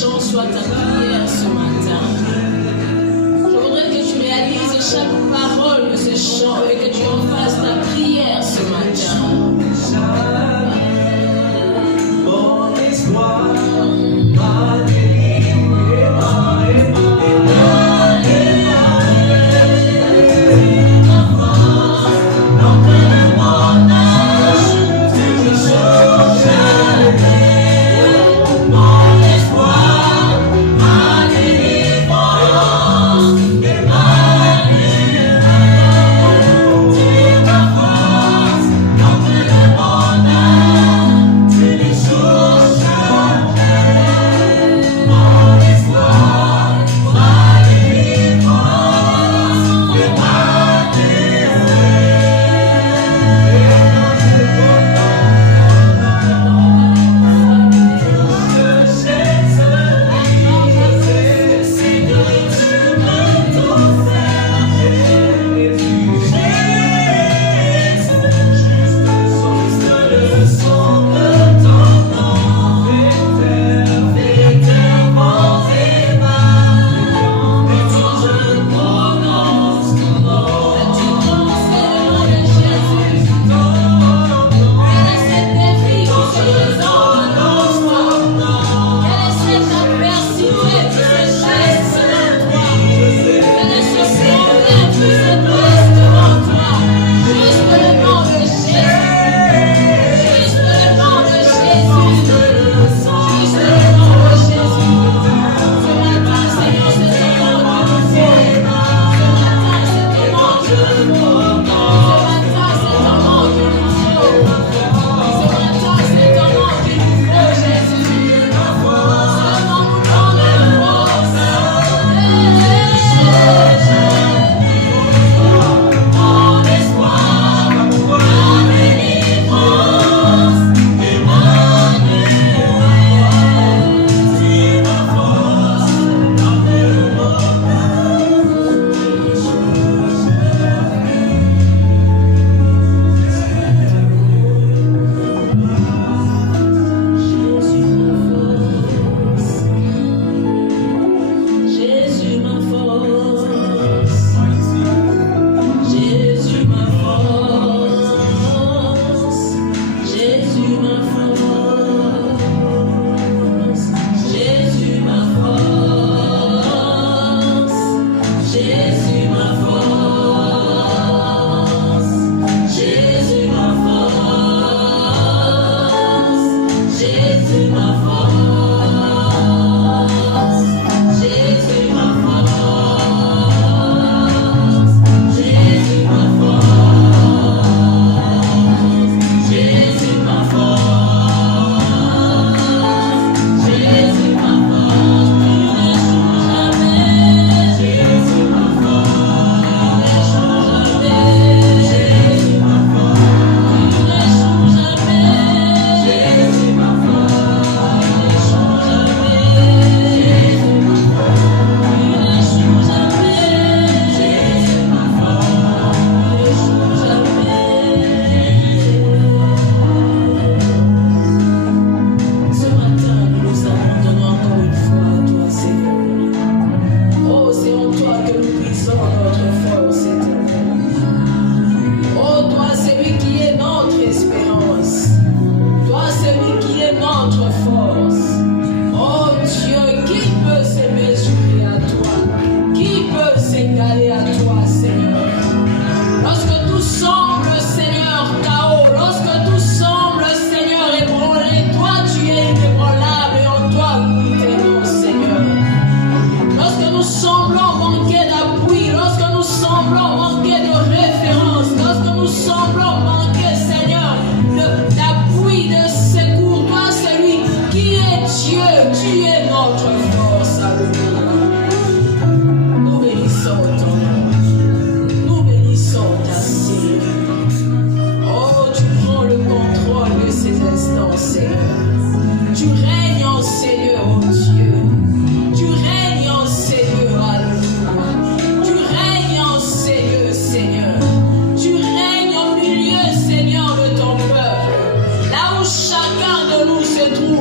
chant soit ta prière ce matin. Je voudrais que tu réalises chaque parole de ce chant et que tu en fasses ta prière ce matin. Mon espoir,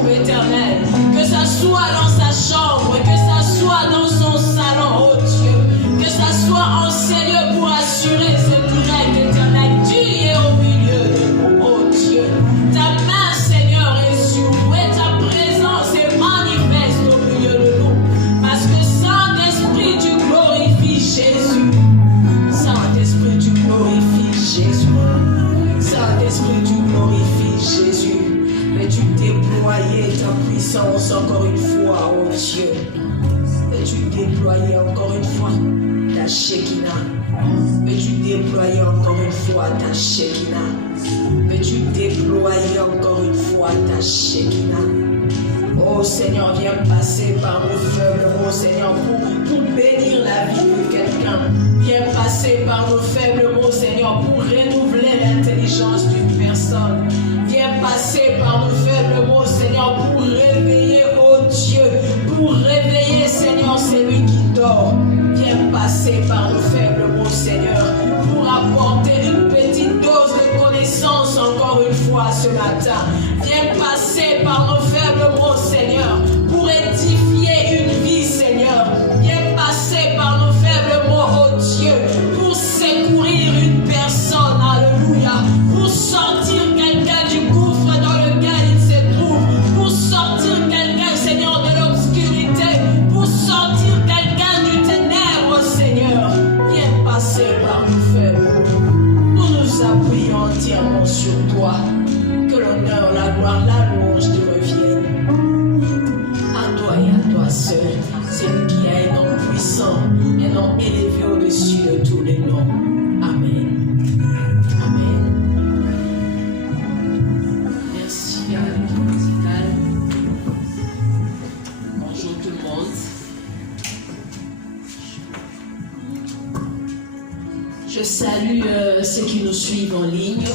Éternel, que ça ça soit dans sa chambre, que ça soit dans son salon, oh Dieu, que ça soit en Seigneur pour assurer ce direct éternel. Tu es au milieu de nous, oh Dieu. Ta main, Seigneur, est sur nous et ta présence est manifeste au milieu de nous. Parce que Saint-Esprit, tu glorifies Jésus. Saint-Esprit, tu glorifies Jésus. Saint-Esprit, tu glorifies Jésus. Veux-tu déployer ta puissance encore une fois, oh Dieu. Veux-tu déployer encore une fois ta Shekinah. Veux-tu déployer encore une fois ta Shekinah. Veux-tu déployer encore une fois ta Shekinah. Oh Seigneur, viens passer par nos faibles mots, Seigneur, pour bénir la vie de quelqu'un. Viens passer par nos faibles mots, Seigneur, pour renouveler l'intelligence d'une personne. Viens passer par nos faibles mots, Seigneur, pour réveiller, oh Dieu, pour réveiller, Seigneur, celui qui dort. Viens passer par nos faibles mots, Seigneur, pour apporter une petite dose de connaissance encore une fois ce matin. Viens passer par nos faibles mots, Seigneur, pour édifier une vie, Seigneur. Viens passer par nos faibles mots, oh Dieu, pour secourir une personne, alléluia, pour sortir quelqu'un du gouffre dans lequel il se trouve, pour sortir quelqu'un, Seigneur, de l'obscurité, pour sortir quelqu'un du ténèbre, Seigneur. Viens passer par nos faibles mots. Nous nous appuyons entièrement sur toi. Que l'honneur, la gloire, la louange te reviennent. À toi et à toi seul, c'est lui qui a un nom puissant, un nom élevé au-dessus de tous les noms. Amen. Amen. Merci à l'équipe musicale. Bonjour tout le monde. Je salue ceux qui nous suivent en ligne.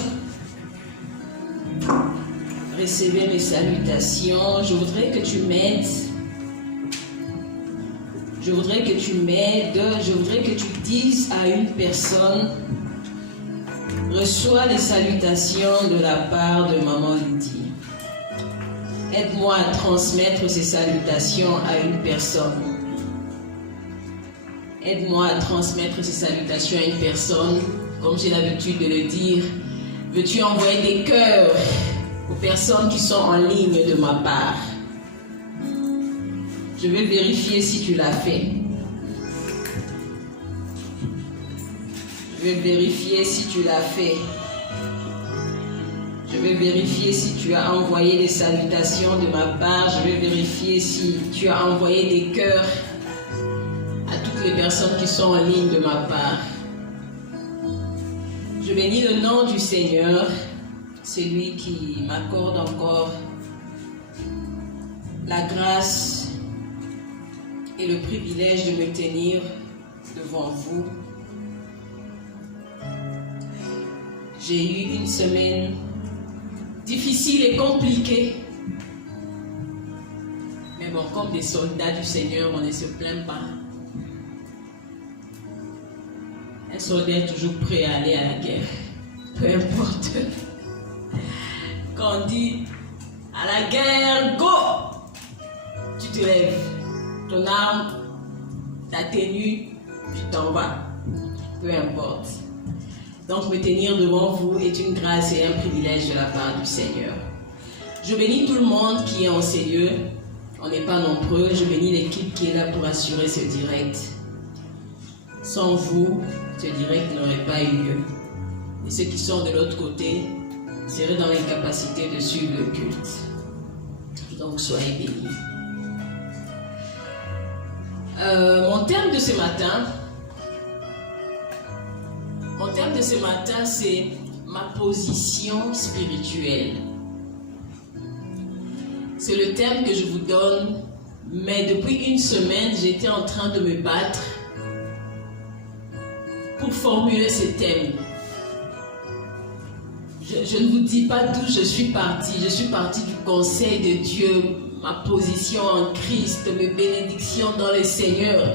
Recevez mes salutations. Je voudrais que tu m'aides. Je voudrais que tu m'aides. Je voudrais que tu dises à une personne: reçois les salutations de la part de Maman Lydie. Aide-moi à transmettre ces salutations à une personne. Aide-moi à transmettre ces salutations à une personne. Comme j'ai l'habitude de le dire, veux-tu envoyer des cœurs aux personnes qui sont en ligne de ma part? Je vais vérifier si tu l'as fait. Je vais vérifier si tu l'as fait. Je vais vérifier si tu as envoyé des salutations de ma part. Je vais vérifier si tu as envoyé des cœurs à toutes les personnes qui sont en ligne de ma part. Je bénis le nom du Seigneur. C'est lui qui m'accorde encore la grâce et le privilège de me tenir devant vous. J'ai eu une semaine difficile et compliquée. Mais bon, comme des soldats du Seigneur, on ne se plaint pas. Un soldat est toujours prêt à aller à la guerre. Peu importe. Quand on dit à la guerre, go! Tu te lèves. Ton arme, ta tenue, tu t'en vas. Peu importe. Donc me tenir devant vous est une grâce et un privilège de la part du Seigneur. Je bénis tout le monde qui est en ces lieux. On n'est pas nombreux. Je bénis l'équipe qui est là pour assurer ce direct. Sans vous, ce direct n'aurait pas eu lieu. Et ceux qui sont de l'autre côté seraient dans l'incapacité de suivre le culte. Donc soyez bénis. Mon thème de ce matin, c'est ma position spirituelle. C'est le thème que je vous donne, mais depuis une semaine, j'étais en train de me battre pour formuler ce thème. Je ne vous dis pas d'où je suis partie. Je suis partie du conseil de Dieu, ma position en Christ, mes bénédictions dans le Seigneur.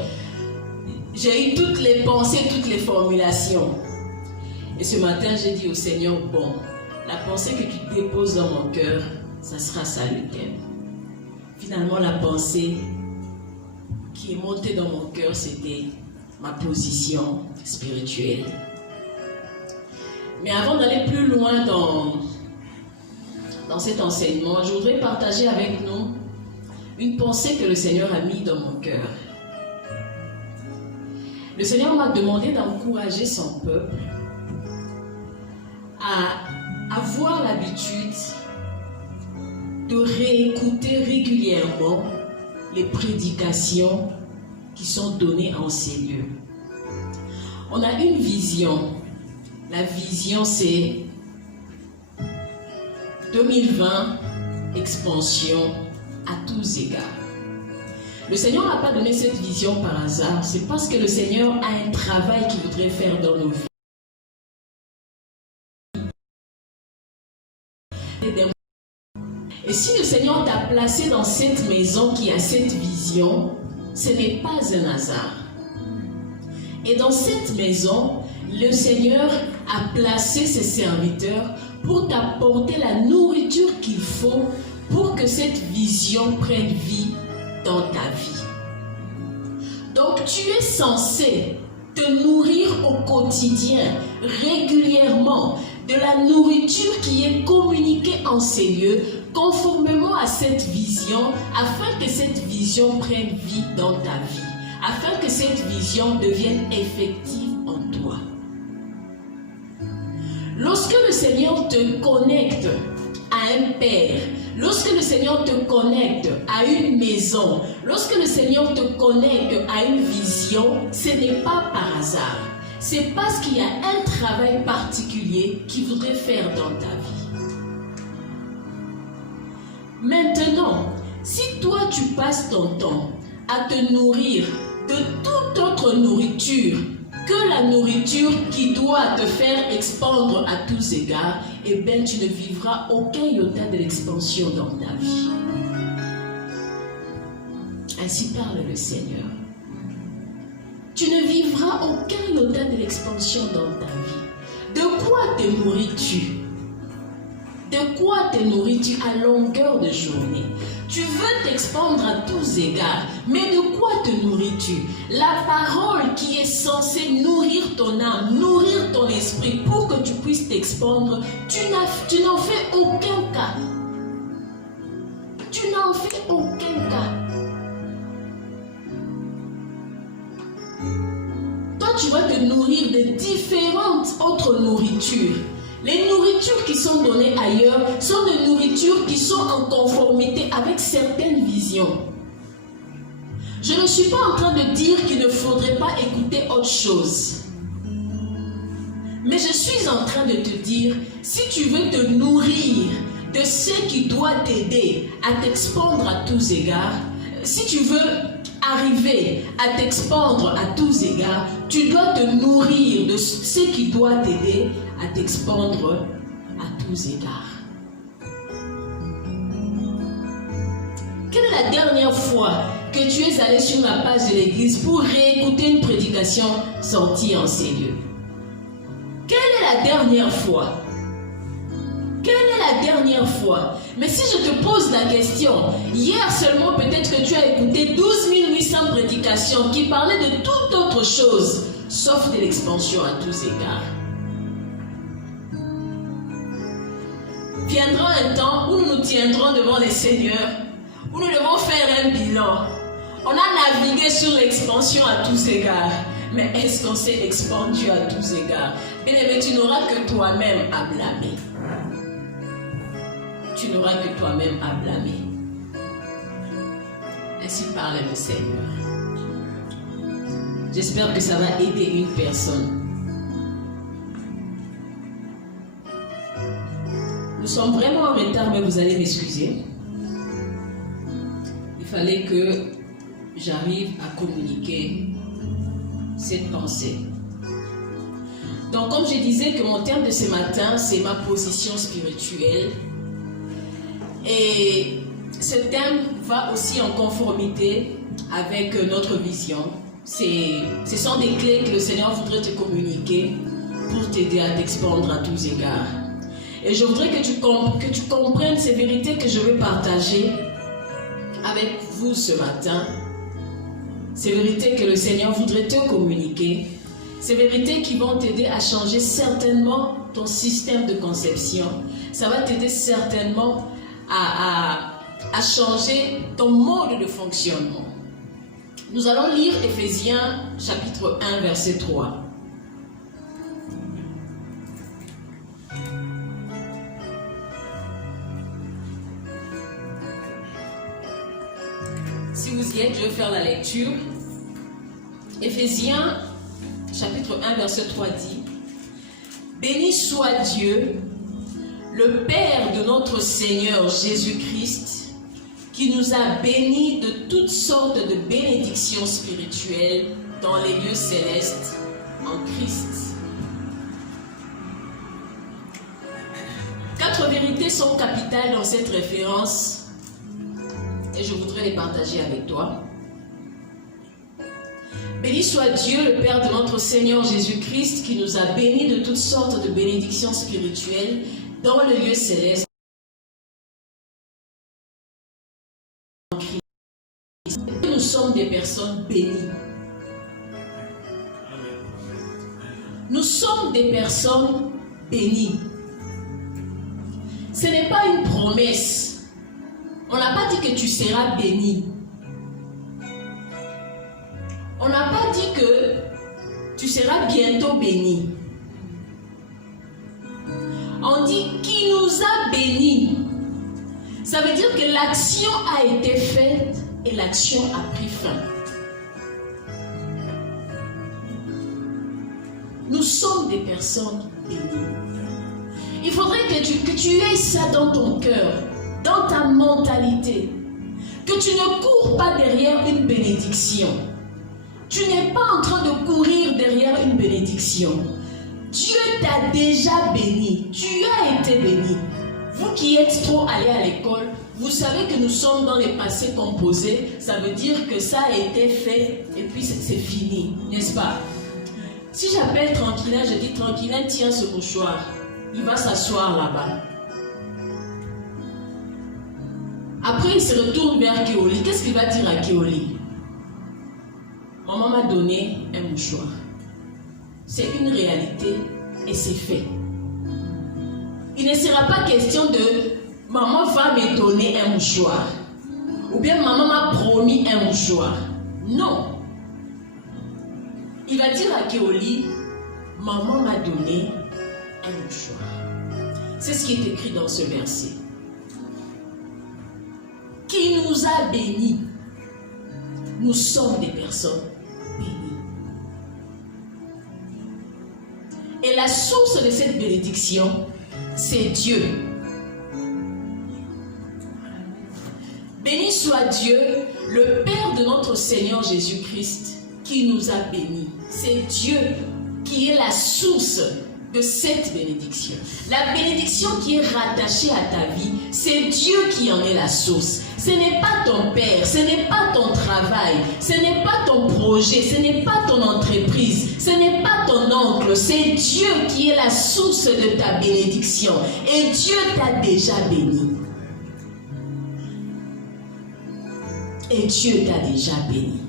J'ai eu toutes les pensées, toutes les formulations. Et ce matin, j'ai dit au Seigneur, bon, la pensée que tu déposes dans mon cœur, ça sera ça le thème. finalement la pensée qui est montée dans mon cœur, c'était ma position spirituelle. Mais avant d'aller plus loin dans cet enseignement, je voudrais partager avec nous une pensée que le Seigneur a mise dans mon cœur. Le Seigneur m'a demandé d'encourager son peuple à avoir l'habitude de réécouter régulièrement les prédications qui sont données en ces lieux. On a une vision. La vision, c'est 2020, expansion à tous égards. Le Seigneur n'a pas donné cette vision par hasard. C'est parce que le Seigneur a un travail qu'il voudrait faire dans nos vies. Et si le Seigneur t'a placé dans cette maison qui a cette vision, ce n'est pas un hasard. Et dans cette maison, le Seigneur a placé ses serviteurs pour t'apporter la nourriture qu'il faut pour que cette vision prenne vie dans ta vie. Donc tu es censé te nourrir au quotidien, régulièrement, de la nourriture qui est communiquée en ces lieux, conformément à cette vision, afin que cette vision prenne vie dans ta vie, afin que cette vision devienne effective en toi. Lorsque le Seigneur te connecte à un père, lorsque le Seigneur te connecte à une maison, lorsque le Seigneur te connecte à une vision, ce n'est pas par hasard. C'est parce qu'il y a un travail particulier qu'il voudrait faire dans ta vie. Maintenant, si toi tu passes ton temps à te nourrir de toute autre nourriture que la nourriture qui doit te faire expandre à tous égards, eh bien tu ne vivras aucun iota de l'expansion dans ta vie. Ainsi parle le Seigneur. Tu ne vivras aucun iota de l'expansion dans ta vie. De quoi te nourris-tu? De quoi te nourris-tu à longueur de journée? Tu veux t'expandre à tous égards, mais de quoi te nourris-tu? La parole qui est censée nourrir ton âme, nourrir ton esprit pour que tu puisses t'expandre, tu n'en fais aucun cas. Tu n'en fais aucun cas. Toi, tu vas te nourrir de différentes autres nourritures. Les nourritures qui sont données ailleurs sont des nourritures qui sont en conformité avec certaines visions. Je ne suis pas en train de dire qu'il ne faudrait pas écouter autre chose. Mais je suis en train de te dire, si tu veux te nourrir de ce qui doit t'aider à t'expandre à tous égards, si tu veux arriver à t'expandre à tous égards, tu dois te nourrir de ce qui doit t'aider à t'expandre à tous égards. Quelle est la dernière fois que tu es allé sur la page de l'église pour réécouter une prédication sortie en ces lieux? Quelle est la dernière fois? Quelle est la dernière fois? Mais si je te pose la question, hier seulement peut-être que tu as écouté 12 800 prédications qui parlaient de toute autre chose, sauf de l'expansion à tous égards. Viendra un temps où nous nous tiendrons devant le Seigneur, où nous devons faire un bilan. On a navigué sur l'expansion à tous égards, mais est-ce qu'on s'est expandu à tous égards? Bien aimé, tu n'auras que toi-même à blâmer. Tu n'auras que toi-même à blâmer. Ainsi parle le Seigneur. J'espère que ça va aider une personne. Nous sommes vraiment en retard, mais vous allez m'excuser. Il fallait que j'arrive à communiquer cette pensée. Donc, comme je disais que mon thème de ce matin, c'est ma position spirituelle. Et ce thème va aussi en conformité avec notre vision. Ce sont des clés que le Seigneur voudrait te communiquer pour t'aider à t'expandre à tous égards. Et je voudrais que tu comprennes ces vérités que je vais partager avec vous ce matin ces vérités que le Seigneur voudrait te communiquer, ces vérités qui vont t'aider à changer certainement ton système de conception. Ça va t'aider certainement à changer ton mode de fonctionnement. Nous allons lire Éphésiens chapitre 1 verset 3. Si vous y êtes, je vais faire la lecture. Éphésiens chapitre 1 verset 3 dit: Béni soit Dieu, le Père de notre Seigneur Jésus-Christ, qui nous a bénis de toutes sortes de bénédictions spirituelles dans les lieux célestes en Christ. 4 vérités sont capitales dans cette référence et je voudrais les partager avec toi. Béni soit Dieu, le Père de notre Seigneur Jésus-Christ, qui nous a bénis de toutes sortes de bénédictions spirituelles dans le lieu céleste. Nous sommes des personnes bénies. Nous sommes des personnes bénies. Ce n'est pas une promesse. On n'a pas dit que tu seras béni. On n'a pas dit que tu seras bientôt béni. On dit qui nous a bénis. Ça veut dire que l'action a été faite et l'action a pris fin. Nous sommes des personnes bénies. Il faudrait que tu aies ça dans ton cœur, dans ta mentalité. Que tu ne cours pas derrière une bénédiction. Tu n'es pas en train de courir derrière une bénédiction. Dieu t'a déjà béni. Tu as été béni. Vous qui êtes trop allés à l'école, vous savez que nous sommes dans les passés composés. Ça veut dire que ça a été fait et puis c'est fini, n'est-ce pas? Si j'appelle Tranquillin, je dis Tranquillin, tiens ce mouchoir. Il va s'asseoir là-bas. Après, il se retourne vers Kéoli. Qu'est-ce qu'il va dire à Kéoli? Maman m'a donné un mouchoir. C'est une réalité et c'est fait. Il ne sera pas question de maman va me donner un mouchoir. Ou bien maman m'a promis un mouchoir. Non. Il va dire à Kéoli, maman m'a donné un mouchoir. C'est ce qui est écrit dans ce verset. Qui nous a bénis. Nous sommes des personnes bénies. Et la source de cette bénédiction, c'est Dieu. Béni soit Dieu, le Père de notre Seigneur Jésus-Christ, qui nous a bénis. C'est Dieu qui est la source de cette bénédiction. La bénédiction qui est rattachée à ta vie, c'est Dieu qui en est la source. Ce n'est pas ton père, ce n'est pas ton travail, ce n'est pas ton projet, ce n'est pas ton entreprise, ce n'est pas ton oncle, c'est Dieu qui est la source de ta bénédiction. Et Dieu t'a déjà béni. Et Dieu t'a déjà béni.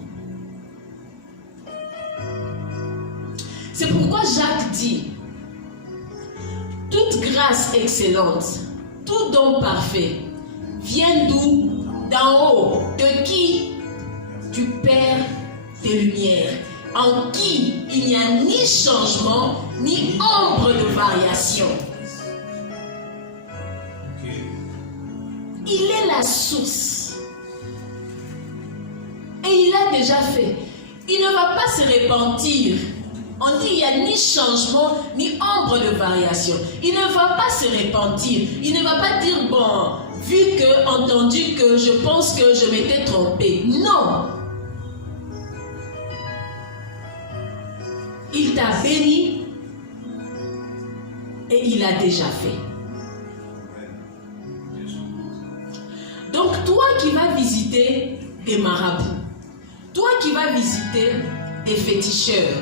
C'est pourquoi Jacques dit: toute grâce excellente, tout don parfait, vient d'où? D'en haut. De qui? Du Père des Lumières, en qui il n'y a ni changement, ni ombre de variation. Il est la source. Et il l'a déjà fait. Il ne va pas se repentir. On dit il n'y a ni changement, ni ombre de variation. Il ne va pas se repentir. Il ne va pas dire, bon, vu que, entendu que, je pense que je m'étais trompé. Non. Il t'a béni et il a déjà fait. Donc toi qui vas visiter des marabouts, toi qui vas visiter des féticheurs,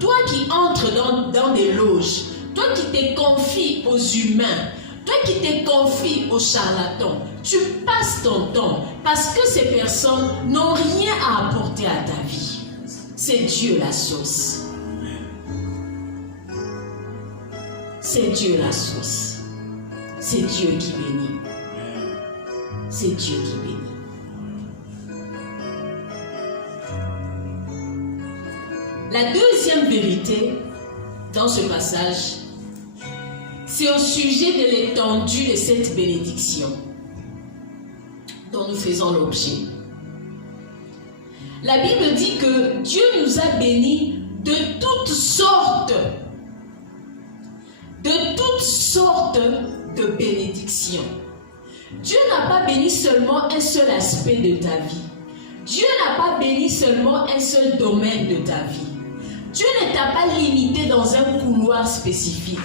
toi qui entres dans des loges, toi qui te confies aux humains, Toi qui te confies aux charlatans, tu passes ton temps parce que ces personnes n'ont rien à apporter à ta vie. C'est Dieu la source. C'est Dieu la source. C'est Dieu qui bénit. C'est Dieu qui bénit. La deuxième vérité dans ce passage, c'est au sujet de l'étendue de cette bénédiction dont nous faisons l'objet. La Bible dit que Dieu nous a bénis de toutes sortes de bénédictions. Dieu n'a pas béni seulement un seul aspect de ta vie. Dieu n'a pas béni seulement un seul domaine de ta vie. Dieu ne t'a pas limité dans un couloir spécifique.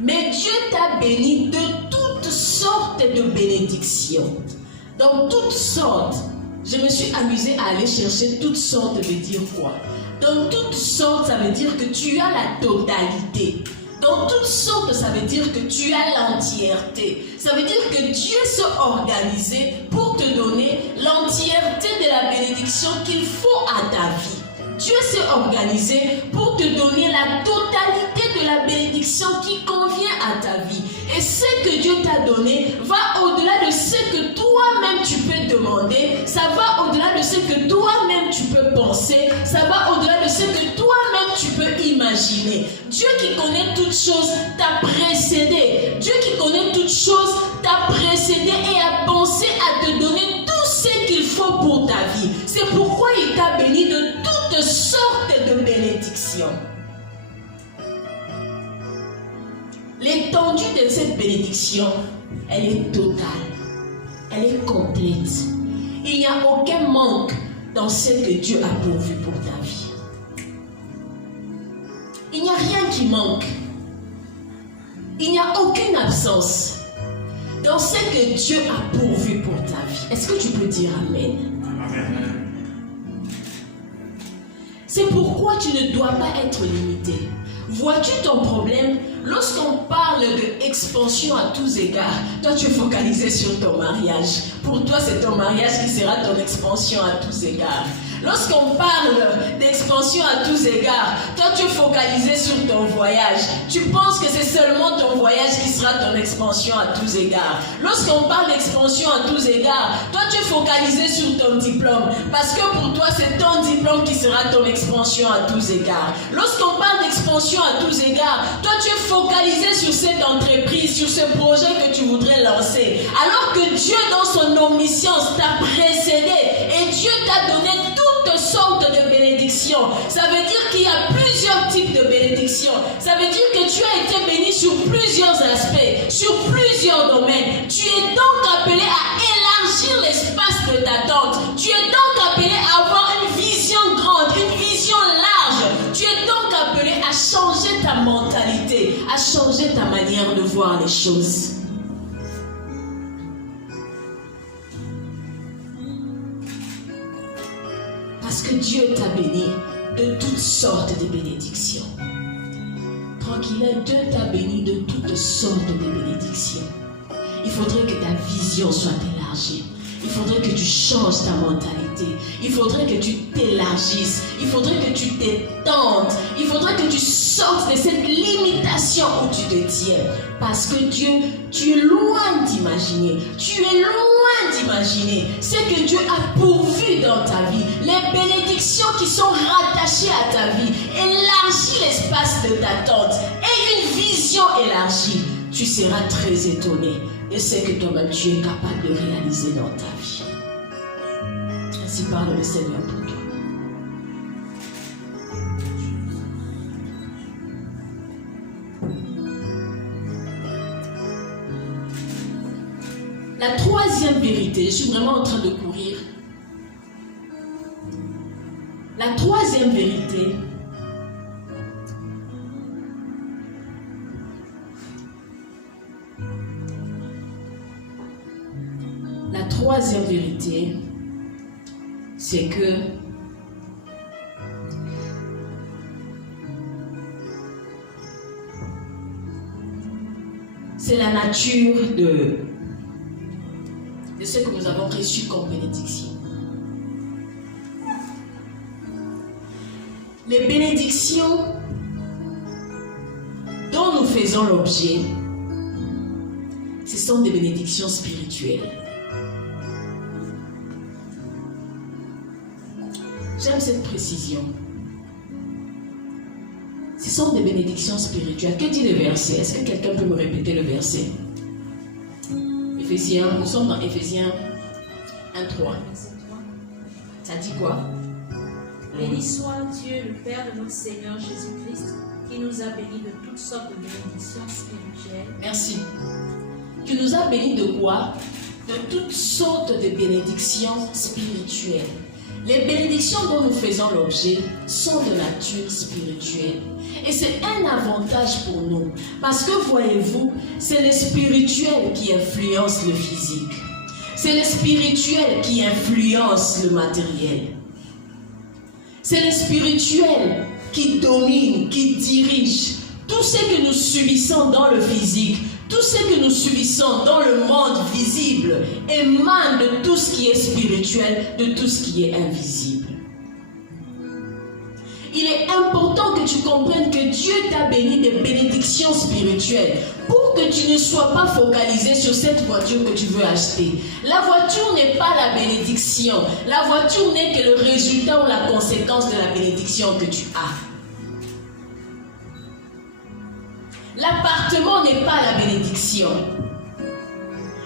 Mais Dieu t'a béni de toutes sortes de bénédictions. Donc toutes sortes, je me suis amusée à aller chercher toutes sortes veut dire quoi? Donc toutes sortes, ça veut dire que tu as la totalité. Donc toutes sortes, ça veut dire que tu as l'entièreté. Ça veut dire que Dieu s'est organisé pour te donner l'entièreté de la bénédiction qu'il faut à ta vie. Dieu s'est organisé pour te donner la totalité de la bénédiction qui convient à ta vie. Et ce que Dieu t'a donné va au-delà de ce que toi-même tu peux demander. Ça va au-delà de ce que toi-même tu peux penser. Ça va au-delà de ce que toi-même tu peux imaginer. Dieu qui connaît toutes choses t'a précédé. Dieu qui connaît toutes choses t'a précédé et a pensé à te donner tout ce qu'il faut pour ta vie. C'est pourquoi il t'a béni de toutes sortes de bénédictions. L'étendue de cette bénédiction, elle est totale, elle est complète. Il n'y a aucun manque dans ce que Dieu a pourvu pour ta vie. Il n'y a rien qui manque. Il n'y a aucune absence dans ce que Dieu a pourvu pour ta vie. Est-ce que tu peux dire Amen? Amen. C'est pourquoi tu ne dois pas être limité. Vois-tu ton problème? Lorsqu'on parle d'expansion à tous égards, toi tu es focalisé sur ton mariage. Pour toi, c'est ton mariage qui sera ton expansion à tous égards. Lorsqu'on parle d'expansion à tous égards, toi tu es focalisé sur ton voyage. Tu penses que c'est seulement ton voyage qui sera ton expansion à tous égards. Lorsqu'on parle d'expansion à tous égards, toi tu es focalisé sur ton diplôme. Parce que pour toi, c'est ton diplôme qui sera ton expansion à tous égards. Lorsqu'on parle d'expansion à tous égards, toi tu es focalisé sur cette entreprise, sur ce projet que tu voudrais lancer. Alors que Dieu, dans son omniscience, t'a précédé et Dieu t'a donné toutes sortes de bénédictions. Ça veut dire qu'il y a plusieurs types de bénédictions. Ça veut dire que tu as été béni sur plusieurs aspects, sur plusieurs domaines. Tu es donc appelé à élargir l'espace de ta tente. Tu es donc appelé à avoir une vision grande, une vision large. Tu es donc appelé à changer ta mentalité, à changer ta manière de voir les choses. Parce que Dieu t'a béni de toutes sortes de bénédictions. Tranquille, Dieu t'a béni de toutes sortes de bénédictions. Il faudrait que ta vision soit élargie. Il faudrait que tu changes ta mentalité. Il faudrait que tu t'élargisses. Il faudrait que tu t'étendes. Il faudrait que tu sortes de cette limitation où tu te tiens. Parce que Dieu, tu es loin d'imaginer. Tu es loin d'imaginer ce que Dieu a pourvu dans ta vie. Les bénédictions qui sont rattachées à ta vie. Élargis l'espace de ta tente. Et une vision élargie. Tu seras très étonné de ce que toi-même tu es capable de réaliser dans ta vie. Ainsi parle le Seigneur pour toi. La troisième vérité, je suis vraiment en train de courir. La troisième vérité, c'est que c'est la nature de ce que nous avons reçu comme bénédiction. Les bénédictions dont nous faisons l'objet, ce sont des bénédictions spirituelles. J'aime cette précision. Ce sont des bénédictions spirituelles. Que dit le verset? Est-ce que quelqu'un peut me répéter le verset? Éphésiens, nous sommes dans Éphésiens 1:3. Ça dit quoi? Béni soit Dieu, le Père de notre Seigneur Jésus-Christ, qui nous a bénis de toutes sortes de bénédictions spirituelles. Merci. Qui nous a bénis de quoi? De toutes sortes de bénédictions spirituelles. Les bénédictions dont nous faisons l'objet sont de nature spirituelle. Et c'est un avantage pour nous. Parce que voyez-vous, c'est le spirituel qui influence le physique. C'est le spirituel qui influence le matériel. C'est le spirituel qui domine, qui dirige. Tout ce que nous subissons dans le physique, tout ce que nous subissons dans le monde visible émane de tout ce qui est spirituel, de tout ce qui est invisible. Il est important que tu comprennes que Dieu t'a béni de bénédictions spirituelles pour que tu ne sois pas focalisé sur cette voiture que tu veux acheter. La voiture n'est pas la bénédiction. La voiture n'est que le résultat ou la conséquence de la bénédiction que tu as. L'appartement n'est pas la bénédiction.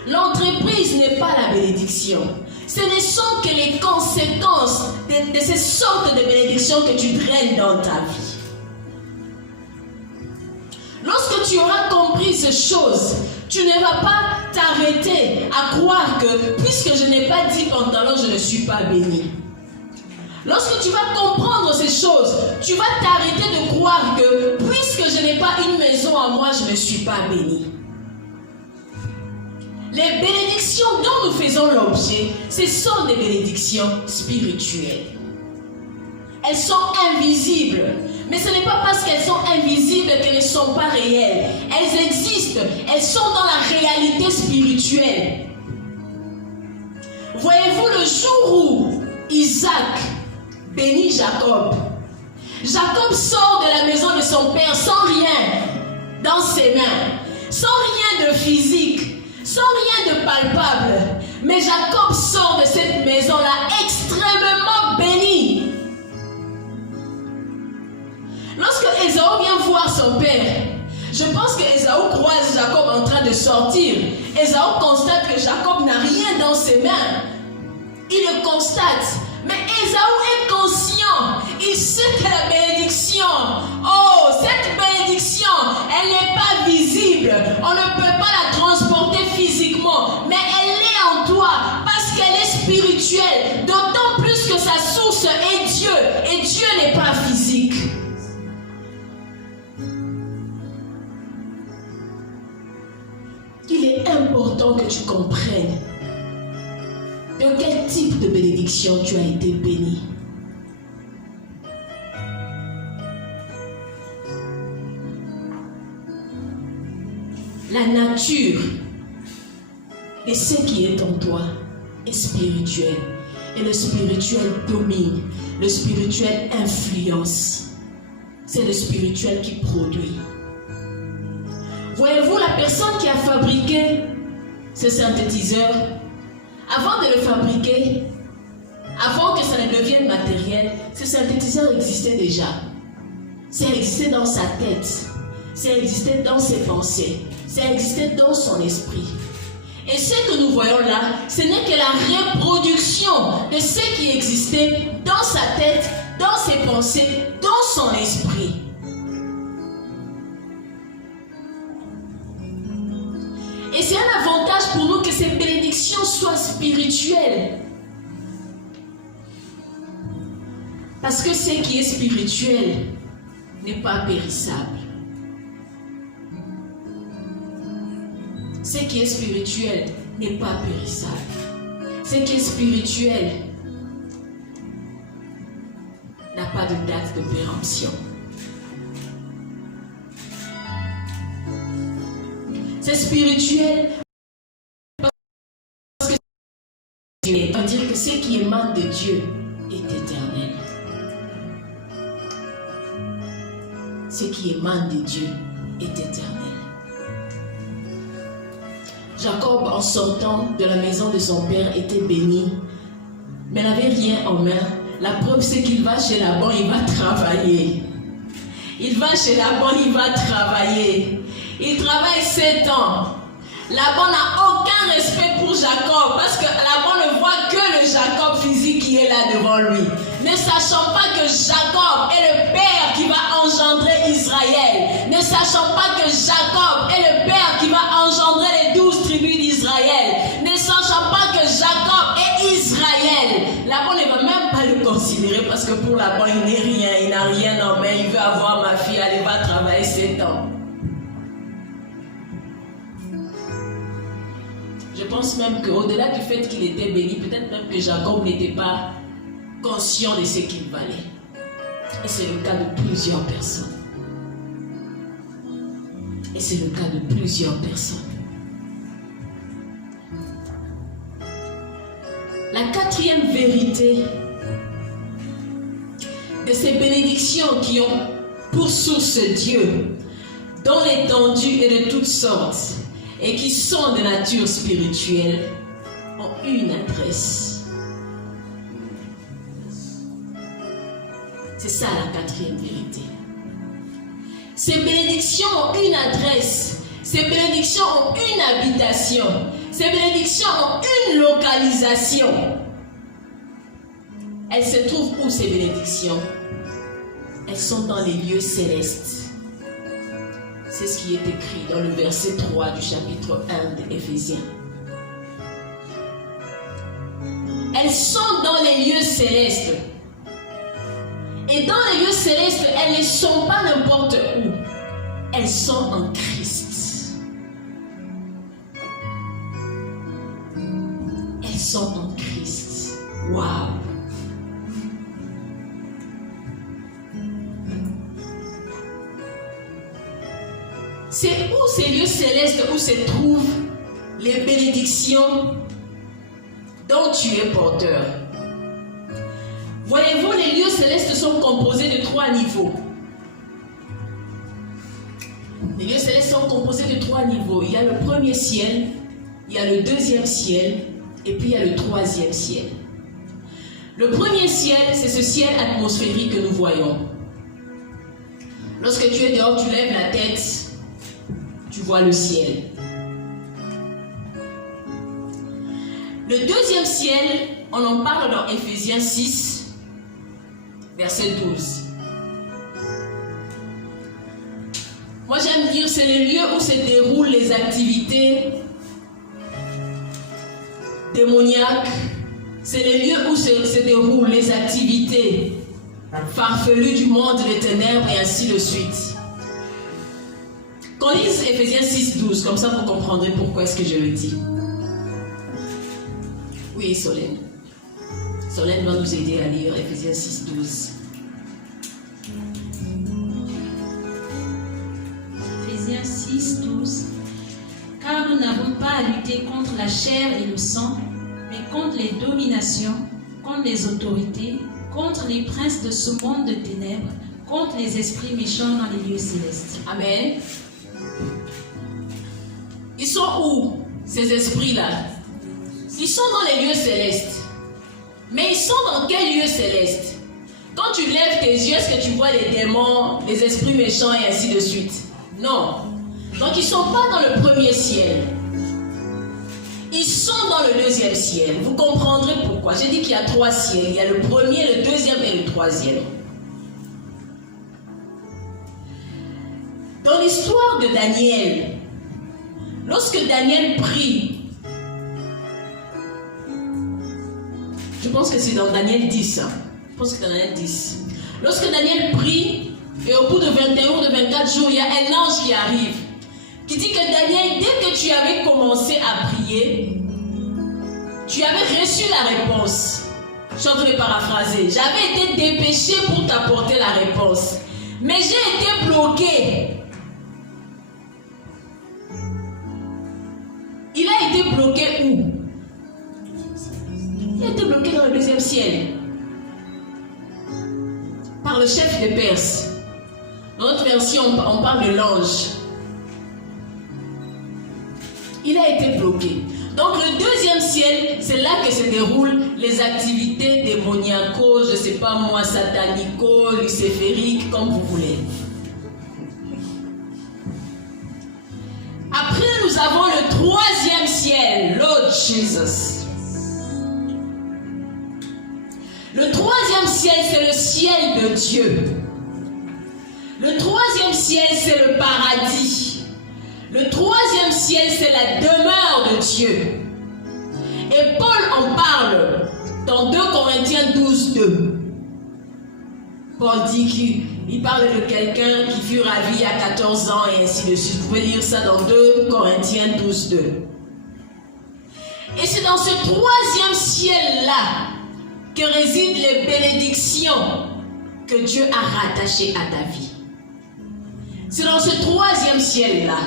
L'entreprise n'est pas la bénédiction. Ce ne sont que les conséquences de ces sortes de bénédictions que tu traînes dans ta vie. Lorsque tu auras compris ces choses, tu ne vas pas t'arrêter à croire que puisque je n'ai pas 10 pantalons, je ne suis pas béni. Lorsque tu vas comprendre ces choses, tu vas t'arrêter de croire que puisque je n'ai pas une maison à moi, je ne suis pas béni. Les bénédictions dont nous faisons l'objet, ce sont des bénédictions spirituelles. Elles sont invisibles. Mais ce n'est pas parce qu'elles sont invisibles qu'elles ne sont pas réelles. Elles existent. Elles sont dans la réalité spirituelle. Voyez-vous, le jour où Isaac bénit Jacob, Jacob sort de la maison de son père sans rien dans ses mains, sans rien de physique, sans rien de palpable. Mais Jacob sort de cette maison-là extrêmement béni. Lorsque Ésaü vient voir son père, je pense que Ésaü croise Jacob en train de sortir. Ésaü constate que Jacob n'a rien dans ses mains. Il le constate. Mais Ésaü est conscient. Il sait que la bénédiction, oh, cette bénédiction, elle n'est pas visible. On ne peut pas la transporter physiquement. Mais elle est en toi parce qu'elle est spirituelle. D'autant plus que sa source est Dieu. Et Dieu n'est pas physique. Il est important que tu comprennes de quel type de bénédiction tu as été béni. La nature de ce qui est en toi est spirituelle. Et le spirituel domine. Le spirituel influence. C'est le spirituel qui produit. Voyez-vous, la personne qui a fabriqué ce synthétiseur, avant de le fabriquer, avant que ça ne devienne matériel, ce synthétiseur existait déjà. Ça existait dans sa tête, ça existait dans ses pensées, ça existait dans son esprit. Et ce que nous voyons là, ce n'est que la reproduction de ce qui existait dans sa tête, dans ses pensées, dans son esprit. Et c'est un avantage pour nous que ces bénédictions soient spirituelles. Parce que ce qui est spirituel n'est pas périssable. Ce qui est spirituel n'est pas périssable. Ce qui est spirituel n'a pas de date de péremption. Ce c'est spirituel. Parce que Dieu va dire que ce qui émane de Dieu est éternel. Ce qui émane de Dieu est éternel. Jacob, en sortant de la maison de son père, était béni, mais n'avait rien en main. La preuve, c'est qu'il va chez Laban, il va travailler. Il va chez Laban, il va travailler. Il travaille 7 ans. Laban n'a aucun respect pour Jacob parce que Laban ne voit que le Jacob physique qui est là devant lui. Ne sachant pas que Jacob est le père qui va engendrer Israël. Ne sachant pas que Jacob est le père qui va engendrer les 12 tribus d'Israël. Ne sachant pas que Jacob est Israël. Laban ne va même pas le considérer parce que pour Laban il n'est rien, il n'a rien en main. Il veut avoir ma fille, elle va travailler 7 ans. Je pense même qu'au-delà du fait qu'il était béni, peut-être même que Jacob n'était pas conscient de ce qu'il valait. Et c'est le cas de plusieurs personnes. Et c'est le cas de plusieurs personnes. La 4e vérité de ces bénédictions qui ont pour source Dieu, dans l'étendue et de toutes sortes, et qui sont de nature spirituelle, ont une adresse. C'est ça la 4e vérité. Ces bénédictions ont une adresse. Ces bénédictions ont une habitation. Ces bénédictions ont une localisation. Elles se trouvent où ces bénédictions? Elles sont dans les lieux célestes. C'est ce qui est écrit dans le verset 3 du chapitre 1 d'Éphésiens. Elles sont dans les lieux célestes. Et dans les lieux célestes, elles ne sont pas n'importe où. Elles sont en Christ. Elles sont en Christ. Waouh! C'est où ces lieux célestes où se trouvent les bénédictions dont tu es porteur. Voyez-vous, les lieux célestes sont composés de 3 niveaux. Les lieux célestes sont composés de 3 niveaux. Il y a le premier ciel, il y a le deuxième ciel, et puis il y a le troisième ciel. Le premier ciel, c'est ce ciel atmosphérique que nous voyons. Lorsque tu es dehors, tu lèves la tête, tu vois le ciel. Le deuxième ciel, on en parle dans Éphésiens 6, verset 12. Moi j'aime dire, c'est le lieu où se déroulent les activités démoniaques. C'est le lieu où se déroulent les activités farfelues du monde des ténèbres et ainsi de suite. Qu'on lise Éphésiens 6, 12, comme ça vous comprendrez pourquoi est-ce que je le dis. Oui, Solène. Solène va nous aider à lire Éphésiens 6, 12. Éphésiens 6, 12. Car nous n'avons pas à lutter contre la chair et le sang, mais contre les dominations, contre les autorités, contre les princes de ce monde de ténèbres, contre les esprits méchants dans les lieux célestes. Amen. Ils sont où, ces esprits-là? Ils sont dans les lieux célestes. Mais ils sont dans quel lieu céleste? Quand tu lèves tes yeux, est-ce que tu vois les démons, les esprits méchants et ainsi de suite? Non. Donc ils ne sont pas dans le premier ciel. Ils sont dans le deuxième ciel. Vous comprendrez pourquoi. J'ai dit qu'il y a 3 ciels. Il y a le premier, le deuxième et le troisième. Dans l'histoire de Daniel, lorsque Daniel prie, je pense que c'est dans Daniel 10. Je pense que c'est dans Daniel 10. Lorsque Daniel prie, et au bout de 21 ou de 24 jours, il y a un ange qui arrive, qui dit que Daniel, dès que tu avais commencé à prier, tu avais reçu la réponse. Je suis en train de paraphraser. J'avais été dépêché pour t'apporter la réponse. Mais j'ai été bloqué. bloqué où? Il a été bloqué dans le deuxième ciel. Par le chef des Perses. Dans notre version, on parle de l'ange. Il a été bloqué. Donc le deuxième ciel, c'est là que se déroulent les activités démoniaco, je ne sais pas moi, satanico, lucifériques, comme vous voulez. Après, nous avons le troisième ciel, Lord Jesus. Le troisième ciel, c'est le ciel de Dieu. Le troisième ciel, c'est le paradis. Le troisième ciel, c'est la demeure de Dieu. Et Paul en parle dans 2 Corinthiens 12, 2. Paul dit qu'il parle de quelqu'un qui fut ravi à 14 ans et ainsi de suite. Vous pouvez lire ça dans 2 Corinthiens 12, 2. Et c'est dans ce troisième ciel-là que résident les bénédictions que Dieu a rattachées à ta vie. C'est dans ce troisième ciel-là,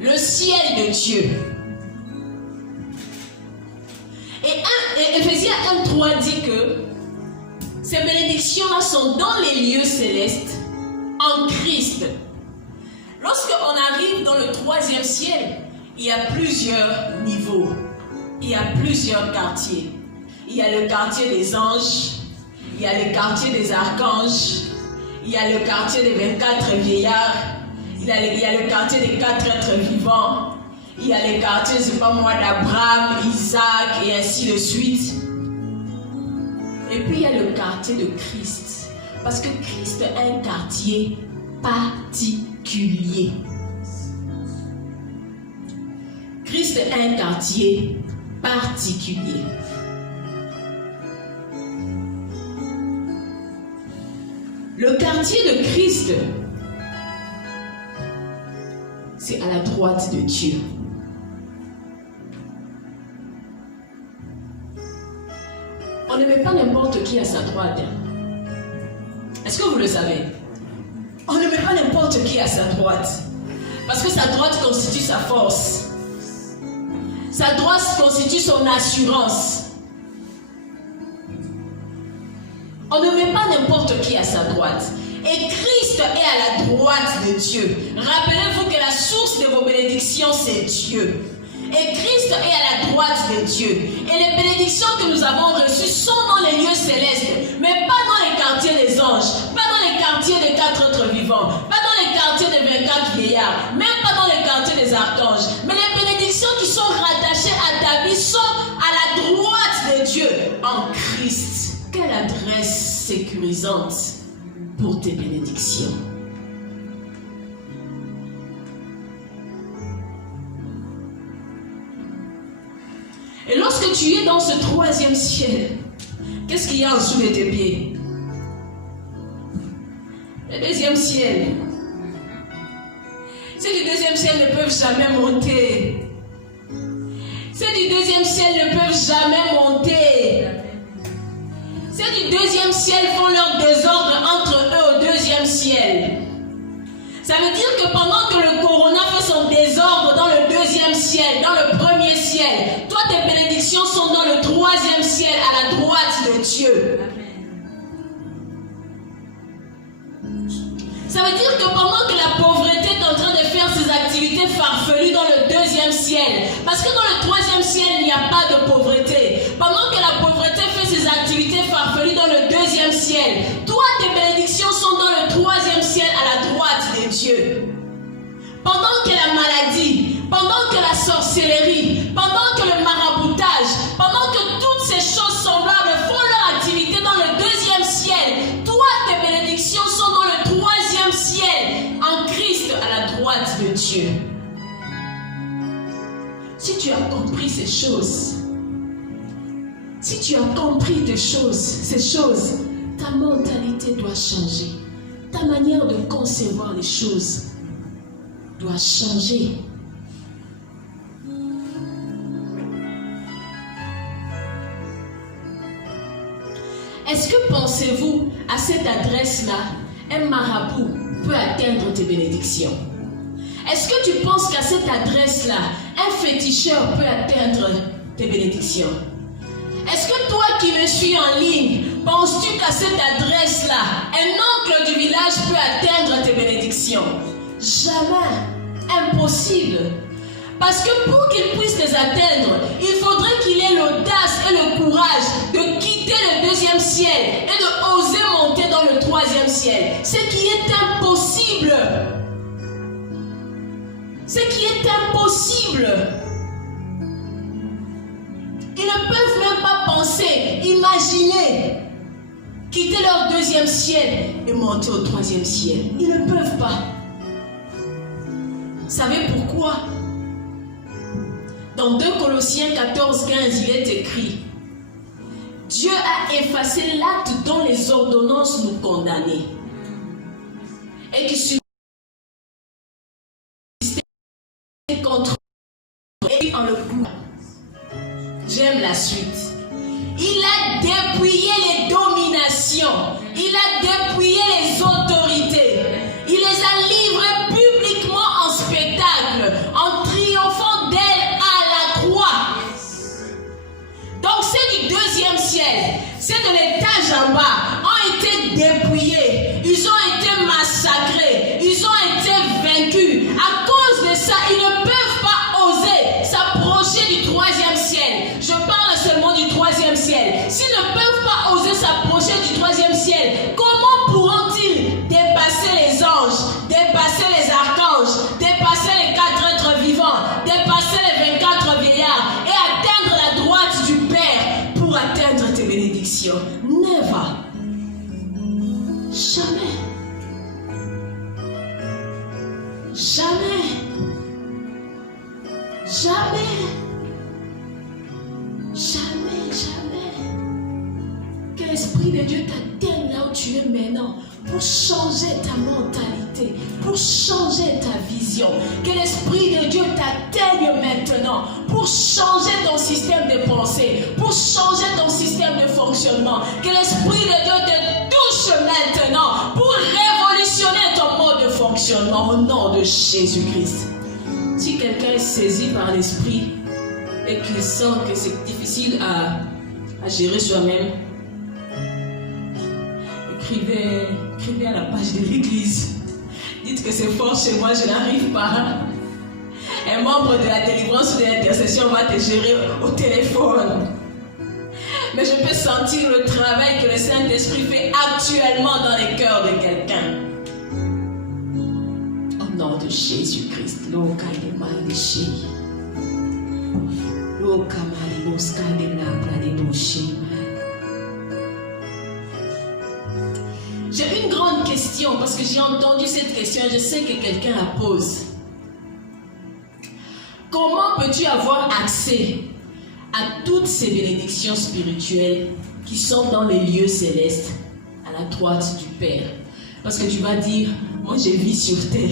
le ciel de Dieu. Et Éphésiens 1:3 dit que ces bénédictions-là sont dans les lieux célestes, en Christ. Lorsqu'on arrive dans le troisième ciel, il y a plusieurs niveaux, il y a plusieurs quartiers. Il y a le quartier des anges, il y a le quartier des archanges, il y a le quartier des 24 vieillards, il y a le quartier des 4 êtres vivants, il y a le quartier, je ne sais pas moi, d'Abraham, Isaac et ainsi de suite. Et puis il y a le quartier de Christ, parce que Christ est un quartier particulier. Christ est un quartier particulier. Le quartier de Christ, c'est à la droite de Dieu. On ne met pas n'importe qui à sa droite. Est-ce que vous le savez? On ne met pas n'importe qui à sa droite. Parce que sa droite constitue sa force. Sa droite constitue son assurance. On ne met pas n'importe qui à sa droite. Et Christ est à la droite de Dieu. Rappelez-vous que la source de vos bénédictions, c'est Dieu. Et Christ est à la droite de Dieu. Et les bénédictions que nous avons reçues sont dans les lieux célestes, mais pas dans les quartiers des anges, pas dans les quartiers des 4 êtres vivants, pas dans les quartiers des 24 vieillards, même pas dans les quartiers des archanges. Mais les bénédictions qui sont rattachées à ta vie sont à la droite de Dieu en Christ. Quelle adresse sécurisante pour tes bénédictions. Et lorsque tu es dans ce troisième ciel, qu'est-ce qu'il y a en dessous de tes pieds? Le deuxième ciel. Ceux du deuxième ciel ne peuvent jamais monter. Ceux du deuxième ciel ne peuvent jamais monter. Ceux du deuxième ciel font leur désordre entre eux au deuxième ciel. Ça veut dire que pendant que le corona fait son désordre dans le deuxième ciel, dans le premier ciel, toi tes bénédictions sont dans le troisième ciel à la droite de Dieu. Ça veut dire que pendant que la pauvreté est en train de faire ses activités farfelues dans le deuxième ciel, parce que dans le troisième ciel il n'y a pas de pauvreté, pendant que la pauvreté fait ses activités farfelues dans le deuxième ciel, toi tes bénédictions sont dans le troisième ciel à la droite de Dieu. Pendant que la maladie, pendant que la sorcellerie, pendant que le maraboutage, pendant que toutes ces choses semblables font leur activité dans le deuxième ciel, toi tes bénédictions sont dans le troisième ciel en Christ à la droite de Dieu. Si tu as compris ces choses, si tu as compris ces choses, ta mentalité doit changer. Ta manière de concevoir les choses doit changer. Est-ce que pensez-vous à cette adresse-là, un marabout peut atteindre tes bénédictions? Est-ce que tu penses qu'à cette adresse-là, un féticheur peut atteindre tes bénédictions? Est-ce que toi qui me suis en ligne, penses-tu qu'à cette adresse-là, un oncle du village peut atteindre tes bénédictions? Jamais. Impossible. Parce que pour qu'il puisse les atteindre, il faudrait qu'il ait l'audace et le courage de quitter le 2e ciel et de oser monter dans le 3e ciel. Ce qui est impossible. Ce qui est impossible. Ils ne peuvent même pas penser, imaginer, quitter leur 2e ciel et monter au 3e ciel. Ils ne peuvent pas. Savez pourquoi? Dans 2 Colossiens 14, 15, il est écrit: Dieu a effacé l'acte dont les ordonnances nous condamnaient et qui subsistait contre et en le coup. J'aime la suite. Il a dépouillé les dominations, il a dépouillé les autorités, il les a livrées publiquement en spectacle, en triomphant d'elles à la croix. Donc c'est du 2e ciel, c'est de l'étage en bas, ont été dépouillés, ils ont été massacrés, ils ont été vaincus. À cause de ça, ils ne peuvent pas oser s'approcher du 3e ciel. Je parle seulement du 3e ciel. S'ils ne peuvent pas oser s'approcher du 3e ciel, comment pourront-ils dépasser les anges, dépasser les archanges, dépasser les 4 êtres vivants, dépasser les 24 vieillards et atteindre la droite du Père pour atteindre tes bénédictions? Never. Jamais. Jamais. Jamais. Jamais, jamais. Que l'Esprit de Dieu t'atteigne là où tu es maintenant pour changer ta mentalité, pour changer ta vision. Que l'Esprit de Dieu t'atteigne maintenant pour changer ton système de pensée, pour changer ton système de fonctionnement. Que l'Esprit de Dieu te touche maintenant pour révolutionner ton mode de fonctionnement au nom de Jésus-Christ. Si quelqu'un est saisi par l'Esprit et qu'il sent que c'est difficile à gérer soi-même, écrivez à la page de l'église. Dites que c'est fort chez moi, je n'arrive pas. Un membre de la délivrance ou de l'intercession va te gérer au téléphone. Mais je peux sentir le travail que le Saint-Esprit fait actuellement dans les cœurs de quelqu'un. Au nom de Jésus-Christ. J'ai une grande question parce que j'ai entendu cette question et je sais que quelqu'un la pose. Comment peux-tu avoir accès à toutes ces bénédictions spirituelles qui sont dans les lieux célestes à la droite du Père? Parce que tu vas dire, moi je vis sur terre.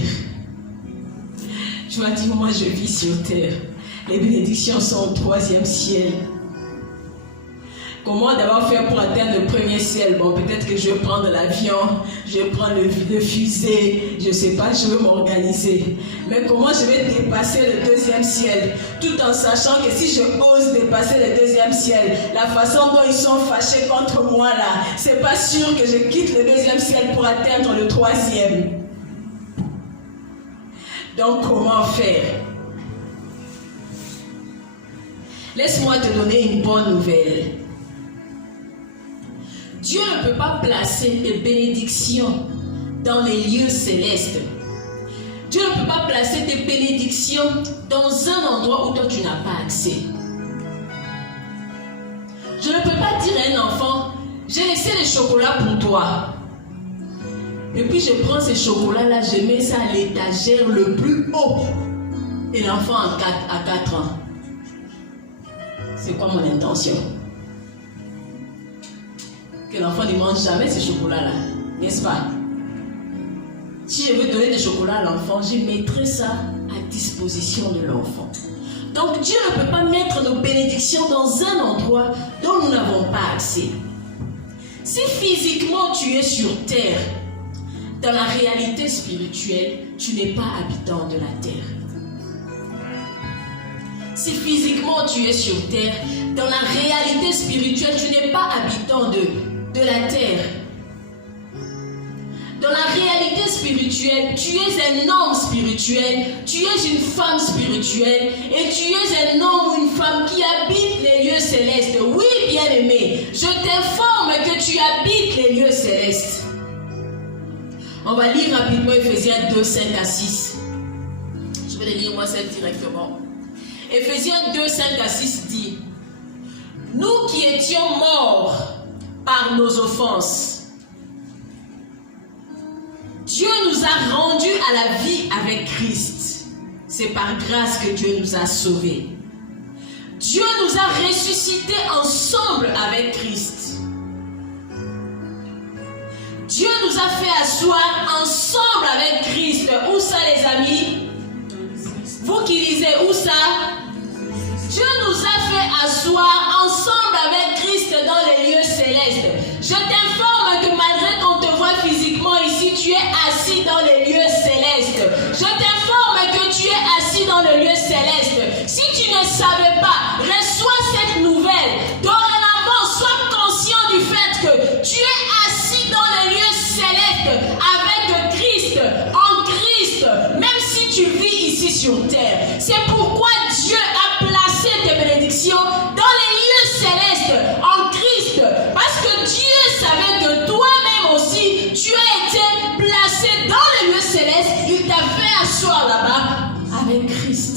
Tu vas dire, moi je vis sur terre. Les bénédictions sont au 3e ciel. Comment d'abord faire pour atteindre le 1er ciel? Bon, peut-être que je vais prendre l'avion, je vais prendre le fusée, je ne sais pas, je vais m'organiser. Mais comment je vais dépasser le 2e ciel? Tout en sachant que si je ose dépasser le 2e ciel, la façon dont ils sont fâchés contre moi là, c'est pas sûr que je quitte le 2e ciel pour atteindre le 3e. Donc comment faire? Laisse-moi te donner une bonne nouvelle. Dieu ne peut pas placer des bénédictions dans les lieux célestes. Dieu ne peut pas placer des bénédictions dans un endroit où toi tu n'as pas accès. Je ne peux pas dire à un enfant, j'ai laissé les chocolats pour toi. Et puis je prends ces chocolats-là, je mets ça à l'étagère le plus haut. Et l'enfant à 4 ans. C'est quoi mon intention? Que l'enfant ne mange jamais ces chocolats-là, n'est-ce pas? Si je veux donner des chocolats à l'enfant, je mettrai ça à disposition de l'enfant. Donc Dieu ne peut pas mettre nos bénédictions dans un endroit dont nous n'avons pas accès. Si physiquement tu es sur terre, dans la réalité spirituelle, tu n'es pas habitant de la terre. Si physiquement tu es sur terre, dans la réalité spirituelle, tu n'es pas habitant de la terre. Dans la réalité spirituelle, tu es un homme spirituel, tu es une femme spirituelle et tu es un homme ou une femme qui habite les lieux célestes. Oui, bien-aimé, je t'informe que tu habites les lieux célestes. On va lire rapidement Ephésiens 2, 5 à 6. Je vais les lire moi seul directement. Ephésiens 2, 5 à 6 dit: nous qui étions morts par nos offenses, Dieu nous a rendus à la vie avec Christ. C'est par grâce que Dieu nous a sauvés. Dieu nous a ressuscités ensemble avec Christ. Dieu nous a fait asseoir ensemble avec Christ. Où ça, les amis? Vous qui lisez, où ça? Dieu nous a fait asseoir ensemble avec Christ dans les lieux célestes. Je t'informe que malgré qu'on te voit physiquement ici, tu es assis dans les lieux célestes. Je t'informe que tu es assis dans le lieu céleste. Si tu ne savais pas, reçois cette nouvelle. Dorénavant, sois conscient du fait que tu es assis dans les lieux célestes avec Christ, en Christ, même si tu vis ici sur terre. C'est pourquoi Dieu a placé tes bénédictions dans les lieux célestes, en Christ, parce que Dieu savait que toi-même aussi, tu as été placé dans les lieux célestes. Il t'a fait asseoir là-bas avec Christ.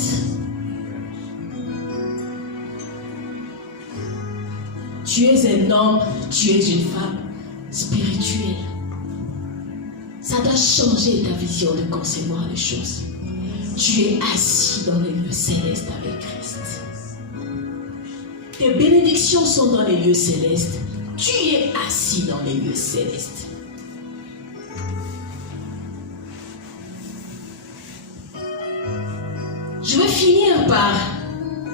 Tu es un homme, tu es une femme spirituelle. Ça doit changer ta vision de concevoir les choses. Tu es assis dans les lieux célestes avec Christ. Tes bénédictions sont dans les lieux célestes. Tu es assis dans les lieux célestes. Je vais finir par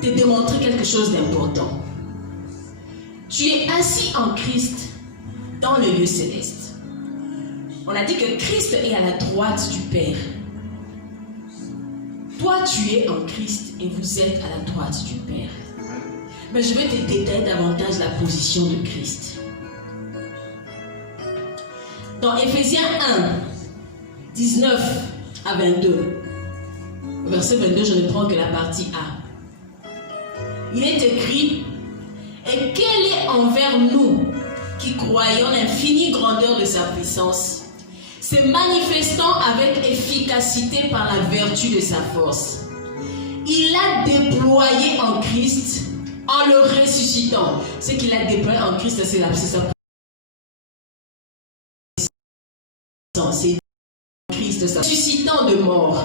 te démontrer quelque chose d'important. Tu es assis en Christ dans le lieu céleste. On a dit que Christ est à la droite du Père. Toi, tu es en Christ et vous êtes à la droite du Père. Mais je vais te détailler davantage la position de Christ. Dans Ephésiens 1, 19 à 22, verset 22, je ne prends que la partie A. Il est écrit: et quelle est envers nous qui croyons l'infinie grandeur de sa puissance, se manifestant avec efficacité par la vertu de sa force. Il l'a déployé en Christ en le ressuscitant. Ce qu'il a déployé en Christ, c'est sa puissance. C'est Christ, sa ressuscitant de mort,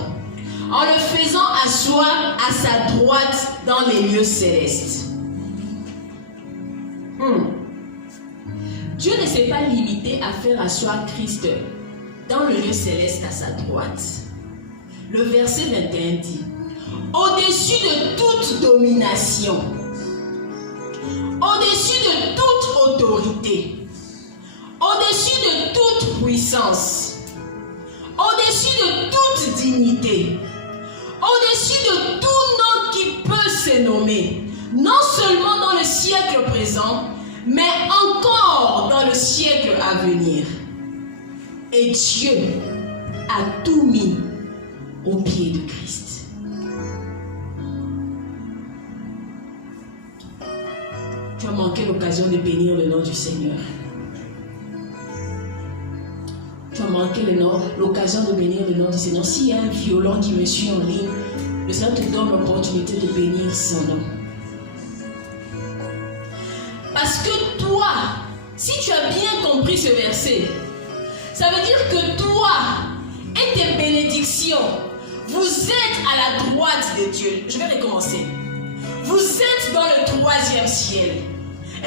en le faisant asseoir à sa droite dans les lieux célestes. Dieu ne s'est pas limité à faire asseoir Christ dans le lieu céleste à sa droite. Le verset 21 dit: au-dessus de toute domination, au-dessus de toute autorité, au-dessus de toute puissance, au-dessus de toute dignité, au-dessus de tout nom qui peut se nommer, non seulement dans le siècle présent, mais encore dans le siècle à venir. Et Dieu a tout mis au pied de Christ. Tu as manqué l'occasion de bénir le nom du Seigneur. Tu as manqué l'occasion de bénir le nom du Seigneur. S'il y a un violon qui me suit en ligne, le Seigneur te donne l'opportunité de bénir son nom. Parce que toi, si tu as bien compris ce verset, ça veut dire que toi et tes bénédictions, vous êtes à la droite de Dieu. Je vais recommencer. Vous êtes dans le 3e ciel.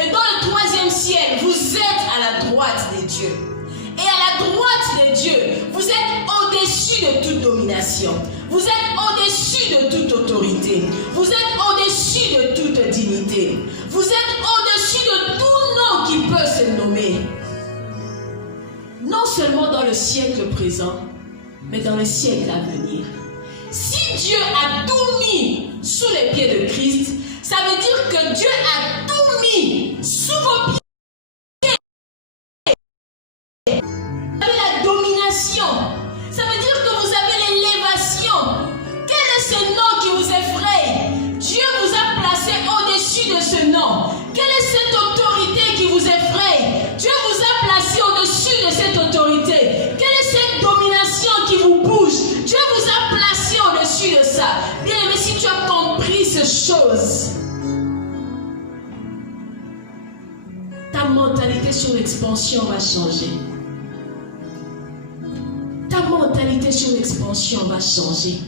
Et dans le 3e ciel, vous êtes à la droite de Dieu. Et à la droite de Dieu, vous êtes au-dessus de toute domination. Vous êtes au-dessus de toute autorité. Vous êtes au-dessus de toute dignité. Vous êtes au-dessus de tout nom qui peut se nommer. Non seulement dans le siècle présent, mais dans le siècle à venir. Si Dieu a tout mis sous les pieds de Christ, ça veut dire que Dieu a tout mis sous vos pieds. Vous avez la domination. Ça veut dire que vous avez l'élévation. Quel est ce nom qui vous effraie? Dieu vous a placé au-dessus de ce nom. Quelle est cette autorité qui vous effraie? Dieu vous a placé au-dessus de cette autorité. Quelle est cette domination qui vous bouge? Dieu vous a placé au-dessus de ça. Bien aimé, si tu as compris ces choses, ta mentalité sur l'expansion va changer. Ta mentalité sur l'expansion va changer.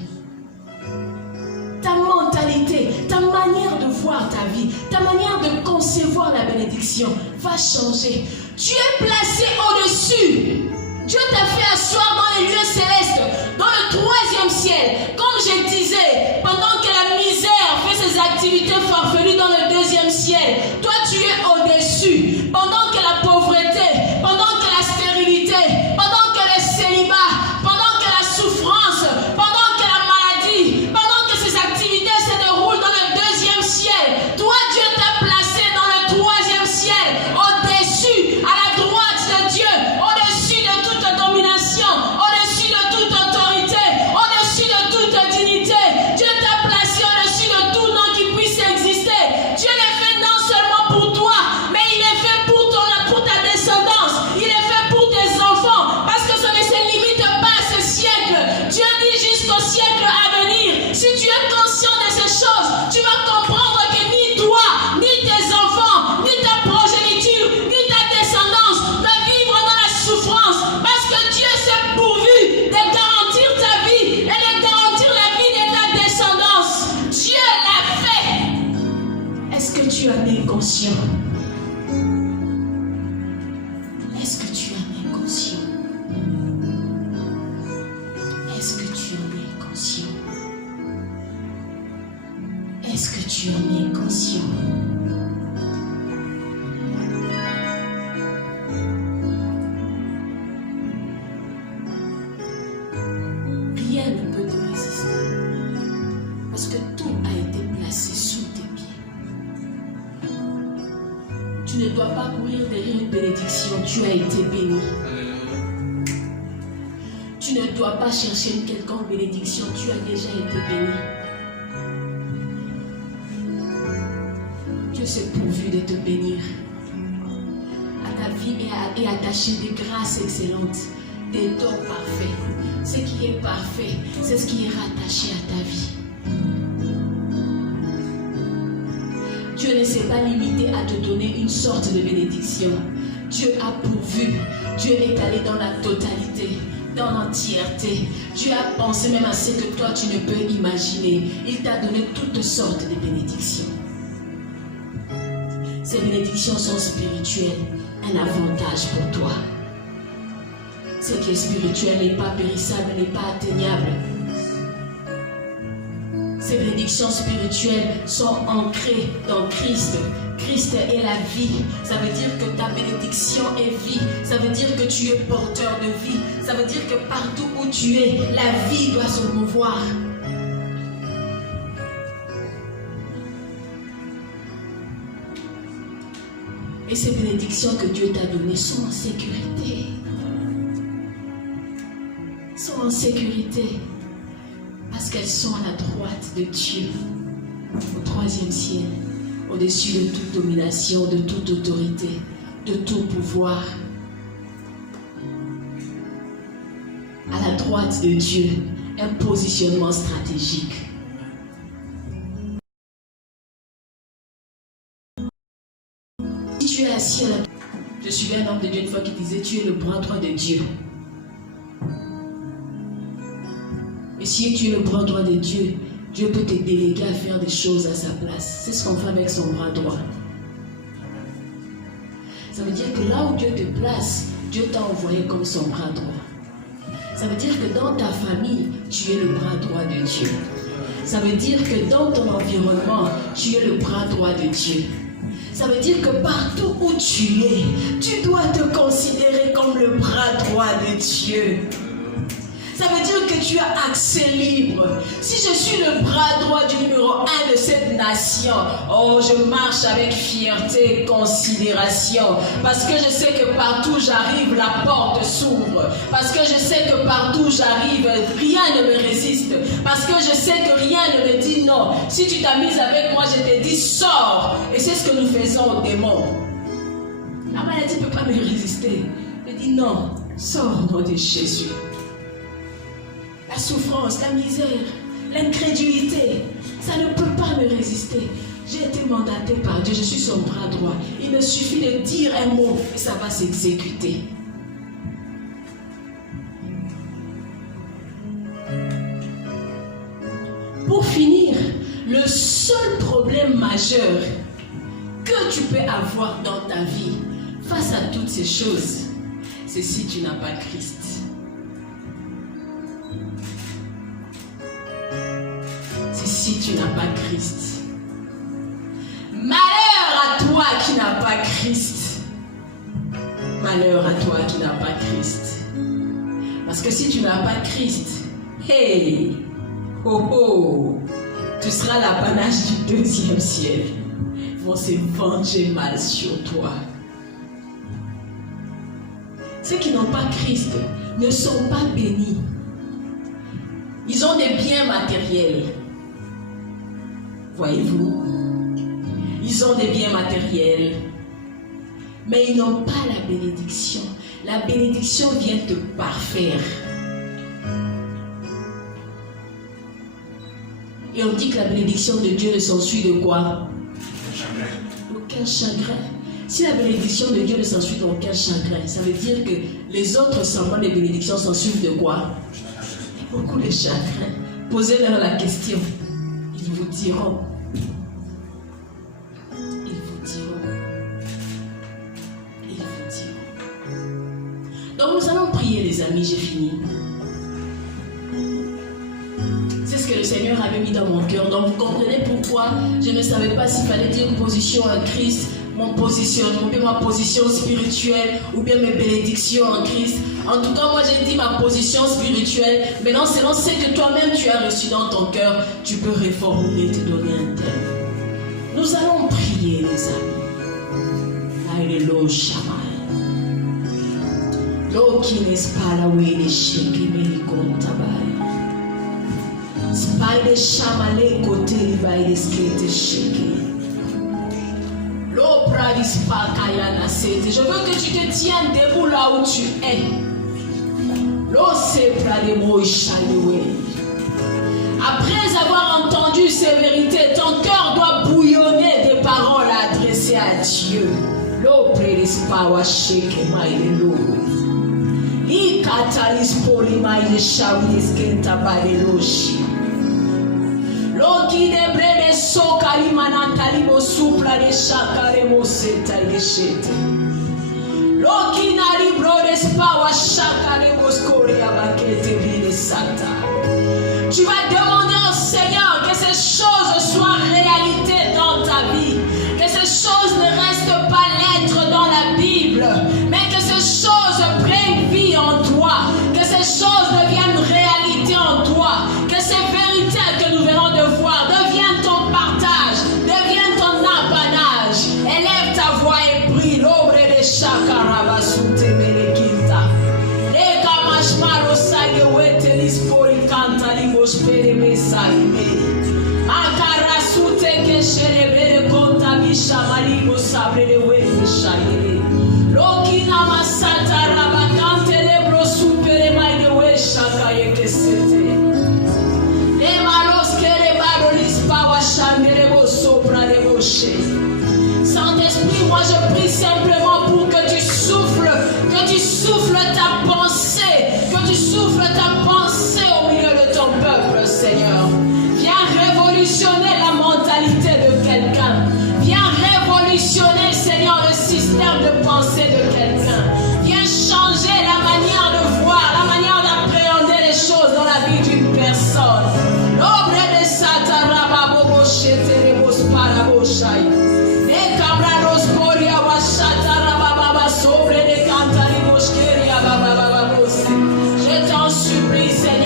Ta mentalité, ta manière de voir ta vie, ta manière de concevoir la bénédiction va changer. Tu es placé au-dessus. Dieu t'a fait asseoir dans les lieux célestes, dans le 3e ciel. Comme je disais, pendant que la misère fait ses activités farfelues dans le 2e ciel, toi tu es au-dessus. Pendant que la pauvreté, pendant que la stérilité, pendant que le célibat, pendant que la souffrance, pendant que la maladie, pendant que ces activités se déroulent dans le 2e ciel, toi Dieu t'a placé dans le 3e ciel, au-dessus, à la droite de Dieu, au-dessus de toute domination, au-dessus de toute autorité, au-dessus de toute dignité. Dieu t'a placé au-dessus de tout nom qui puisse exister. Dieu l'est fait non seulement pour toi, mais il est fait pour ta descendance, il est fait pour tes enfants, parce que ça ne se limite pas à ce siècle. Dieu dit jusqu'au siècle à venir. Si tu es conscient de ces choses, tu vas comprendre que ni toi, ni tes enfants, ni ta progéniture, ni ta descendance va vivre dans la souffrance, parce que Dieu s'est pourvu de garantir ta vie et de garantir la vie de ta descendance. Dieu l'a fait. Est-ce que tu en es conscient? Est-ce que tu en es conscient? Est-ce que tu en es conscient? Est-ce que tu en es conscient? Rien ne peut te résister, parce que tout a été placé sous tes pieds. Tu ne dois pas courir derrière une bénédiction, tu as été béni. Tu ne dois pas chercher une quelconque bénédiction, tu as déjà été béni. Dieu s'est pourvu de te bénir. À ta vie est attaché des grâces excellentes, des dons parfaits. Ce qui est parfait, c'est ce qui est rattaché à ta vie. Dieu ne s'est pas limité à te donner une sorte de bénédiction. Dieu a pourvu. Dieu est allé dans la totalité, dans l'entièreté. Dieu a pensé même à ce que toi tu ne peux imaginer. Il t'a donné toutes sortes de bénédictions. Ces bénédictions sont spirituelles, un avantage pour toi. Ce qui est spirituel n'est pas périssable, n'est pas atteignable. Ces bénédictions spirituelles sont ancrées dans Christ. Christ est la vie. Ça veut dire que ta bénédiction est vie. Ça veut dire que tu es porteur de vie. Ça veut dire que partout où tu es, la vie doit se mouvoir. Et ces bénédictions que Dieu t'a données sont en sécurité. Sont en sécurité. Parce qu'elles sont à la droite de Dieu, au 3e ciel, au-dessus de toute domination, de toute autorité, de tout pouvoir. À la droite de Dieu, un positionnement stratégique. Si tu es assis à la... Je suivais un homme de Dieu une fois qui disait, tu es le bras droit de Dieu. Et si tu es le bras droit de Dieu, Dieu peut te déléguer à faire des choses à sa place. C'est ce qu'on fait avec son bras droit. Ça veut dire que là où Dieu te place, Dieu t'a envoyé comme son bras droit. Ça veut dire que dans ta famille, tu es le bras droit de Dieu. Ça veut dire que dans ton environnement, tu es le bras droit de Dieu. Ça veut dire que partout où tu es, tu dois te considérer comme le bras droit de Dieu. Ça Ça veut dire que tu as accès libre. Si je suis le bras droit du numéro 1 de cette nation, oh, je marche avec fierté et considération. Parce que je sais que partout j'arrive, la porte s'ouvre. Parce que je sais que partout j'arrive, rien ne me résiste. Parce que je sais que rien ne me dit non. Si tu t'amuses avec moi, je te dis sors. Et c'est ce que nous faisons aux démons. La maladie ne peut pas me résister. Je dis non, sors au nom de Jésus. La souffrance, la misère, l'incrédulité, ça ne peut pas me résister. J'ai été mandaté par Dieu, je suis son bras droit. Il me suffit de dire un mot et ça va s'exécuter. Pour finir, le seul problème majeur que tu peux avoir dans ta vie face à toutes ces choses, c'est si tu n'as pas Christ. C'est si tu n'as pas Christ. Malheur à toi qui n'as pas Christ. Malheur à toi qui n'as pas Christ. Parce que si tu n'as pas Christ, hey, oh oh, tu seras l'apanage du deuxième ciel. Ils vont se venger mal sur toi. Ceux qui n'ont pas Christ ne sont pas bénis. Ils ont des biens matériels. Voyez-vous? Ils ont des biens matériels. Mais ils n'ont pas la bénédiction. La bénédiction vient te parfaire. Et on dit que la bénédiction de Dieu ne s'ensuit de quoi? Aucun chagrin. Si la bénédiction de Dieu ne s'ensuit d'aucun chagrin, ça veut dire que les autres semblants de bénédiction s'ensuivent de quoi? Beaucoup de chagrin. Posez-leur la question. Ils vous diront. Ils vous diront. Ils vous diront. Donc nous allons prier les amis, j'ai fini. C'est ce que le Seigneur avait mis dans mon cœur. Donc vous comprenez pourquoi je ne savais pas s'il fallait dire position en Christ, mon positionnement, ou bien ma position spirituelle, ou bien mes bénédictions en Christ. En tout cas, moi j'ai dit ma position spirituelle. Maintenant, selon ce que toi-même tu as reçu dans ton cœur, tu peux reformuler, te donner un thème. Nous allons prier, les amis. Alléluia, Shammai. Lo qui n'est pas la way de shake me kontabai. Spider Shamale côté by the skate shake. Lo pravis pa kayana sete. Je veux que tu te tiennes debout là où tu es. Lo se prademo shaliwe. Après avoir entendu ces vérités, ton cœur doit bouillonner des paroles adressées à Dieu. Lo pravis pa wa shake my Lord. I katalis poli my shawis kenta baleloshi. Loki de brede sokari manantali mo supla de shakare mo seta de shete. Loki nari brode spawa shakare mo skori abakete bide sata. Tu vas demander au Seigneur que ces choses soient réalité dans ta vie, que ces choses ne restent pas lettres dans la Bible, mais que ces choses prennent vie en toi, que ces choses deviennent réalité en toi, que ces vérités que nous venons de voir deviennent ton partage, deviennent ton apanage. Élève ta voix et prie. L'ombre de Shakaraba sute Berekinta. Les Kamashmaro Saye Wetelis Porikanta Limos Pereme Saime. Akara sute Keshere Bere Konta Bishamaligo Sabre de Wete Shaye. Lokina Masata Rabakante Lebro Supere Maide Weshakaye Kesete. Saint-Esprit, moi je prie simplement pour que tu souffles ta pensée, que tu souffles ta pensée au milieu de ton peuple, Seigneur. Viens révolutionner la mentalité de quelqu'un. Viens révolutionner, Seigneur, le système de pensée de quelqu'un. Viens changer la manière de voir, la manière d'appréhender les choses dans la vie d'une personne. L'ombre de Sataraba Bobo Cheterebos Paraboshai. Et Cabrados Boria Washataraba Baba sobre de Cantariboskeria Baba Babos. Je t'en supplie, Seigneur.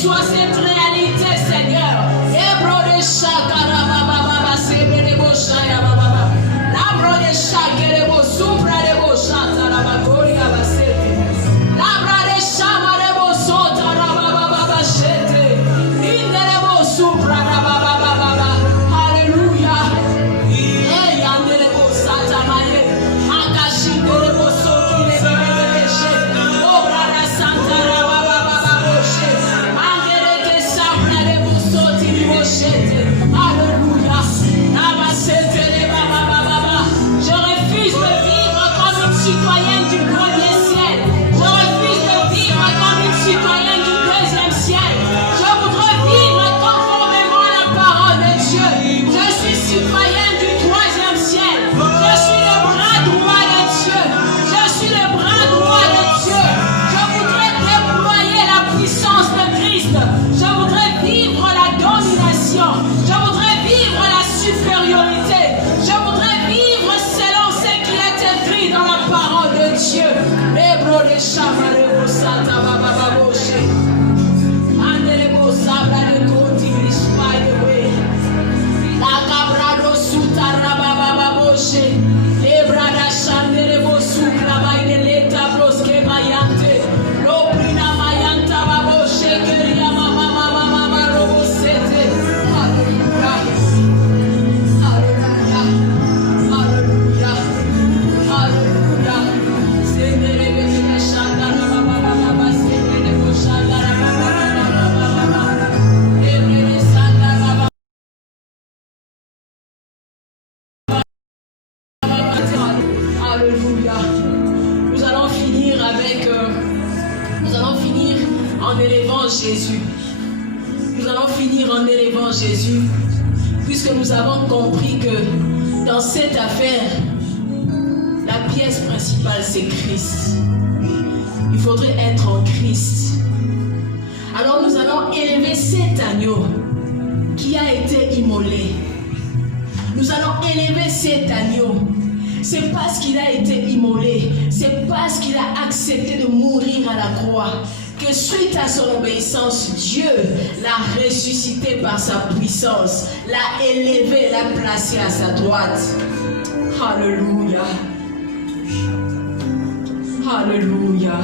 reçois cette réalité, Seigneur. Ebro de Shakara Baba Baba Seberebo Shaya Baba. Labro de Shakerebo Supra de Boshata Rabakori Abasete. Labra de Shama de Bosota Rababa Baba Shete. Inderebo Supra Rababa Baba. Hallelujah. Hey, Anderebo Sata Maye. Akashi Derebo Soki Lebebe Shete. Obra da Santa Rababa Baba Boshe. Andereke Sapra de Bosoti Boshete. Hallelujah. Nabasete de Baba Baba. Je refuse de vivre comme une citoyenne du premier ciel. Je refuse de vivre comme une citoyenne du deuxième ciel. Je voudrais vivre conformément à la parole de Dieu. Je suis citoyenne du troisième ciel. Je suis le bras droit de Dieu. Je suis le bras droit de Dieu. Je voudrais déployer la puissance de Christ. Je voudrais vivre la domination. Je voudrais vivre la supériorité. Je voudrais vivre selon ce qui est écrit dans la parole de Dieu. Ebro de Shamarebo Santa Baba Baboshe. Anderebo Sabra de Koti Grishpai de Way. La Cabrado Suta Rababa Baboshe. Ebra da Shanderebo Sukra Bay de Leta Broske Mayante. Loprina Mayanta Baboshe. Keria Mama Mama Mama Robosete. Hallelujah. Hallelujah. Hallelujah. Hallelujah. Senderebe de Shandara Baba Baba Senderebo Shandara Baba Baba Baba. Ebre de Sandara Baba. Alléluia. Nous allons finir en élevant Jésus. Nous allons finir en élevant Jésus, puisque nous avons compris que dans cette affaire, la pièce principale, c'est Christ. Il faudrait être en Christ. Alors nous allons élever cet agneau qui a été immolé. Nous allons élever cet agneau. C'est parce qu'il a été immolé, c'est parce qu'il a accepté de mourir à la croix, que suite à son obéissance, Dieu l'a ressuscité par sa puissance, l'a élevé, l'a placé à sa droite. Alléluia. Alléluia.